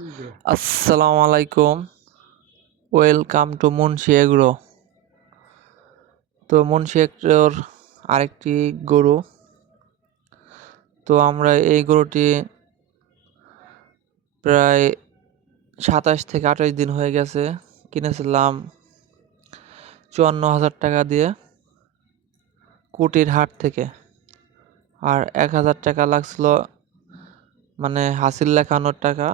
আসসালামু আলাইকুম। Welcome to Munshi agro. তো মুন্সি এগ্রোর আরেকটি গরু। তো আমরা এই গরুটি প্রায় 27 থেকে 28 দিন হয়ে গেছে কিনেছিলাম 54,000 টাকা দিয়ে কুটির হাট থেকে। আর 1,000 টাকা লাগছিল মানে হাসিল লেখানোর টাকা,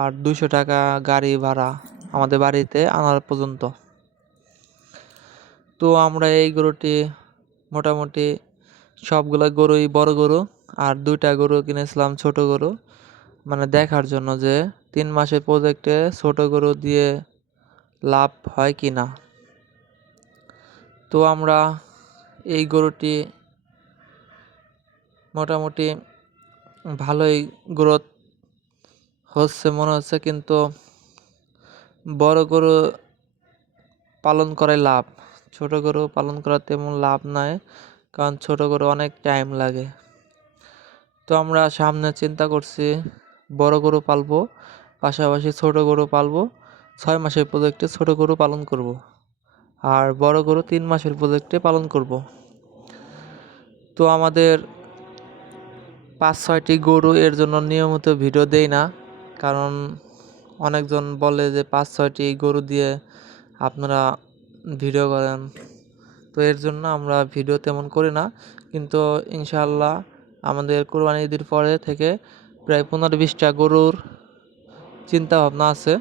আর 200 টাকা গাড়ি ভাড়া আমাদের বাড়িতে আনার পর্যন্ত। তো আমরা এই গরুটি মোটামুটি সবগুলা গরুই বড় গরু, আর 2টা গরু কিনেছিলাম ছোট গরু, মানে দেখার জন্য যে 3 মাসের প্রজেক্টে ছোট গরু দিয়ে লাভ হয় কি না। তো আমরা এই গরুটি মোটামুটি ভালোই গ্রোথ হচ্ছে মনে হচ্ছে, কিন্তু বড় গরু পালন করে লাভ, ছোট গরু পালন করার তেমন লাভ নাই, কারণ ছোট গরু অনেক টাইম লাগে। তো আমরা সামনে চিন্তা করছি বড় গরু পালবো, পাশাপাশি ছোট গরু পালবো। 6 মাসের প্রজেক্টে ছোট গরু পালন করব, আর বড় গরু 3 মাসের প্রজেক্টে পালন করব। তো আমাদের 5-6টি গরু, এর জন্য নিয়মিত ভিডিও দেই না, কারণ অনেকজন বলে যে 5-6টি গরু দিয়ে আপনারা ভিডিও করেন। তো এর জন্য আমরা ভিডিও তেমন করি না, কিন্তু ইনশাআল্লাহ আমাদের কোরবানি ঈদের পরে থেকে প্রায় 15-20টা গরুর চিন্তা ভাবনা আছে।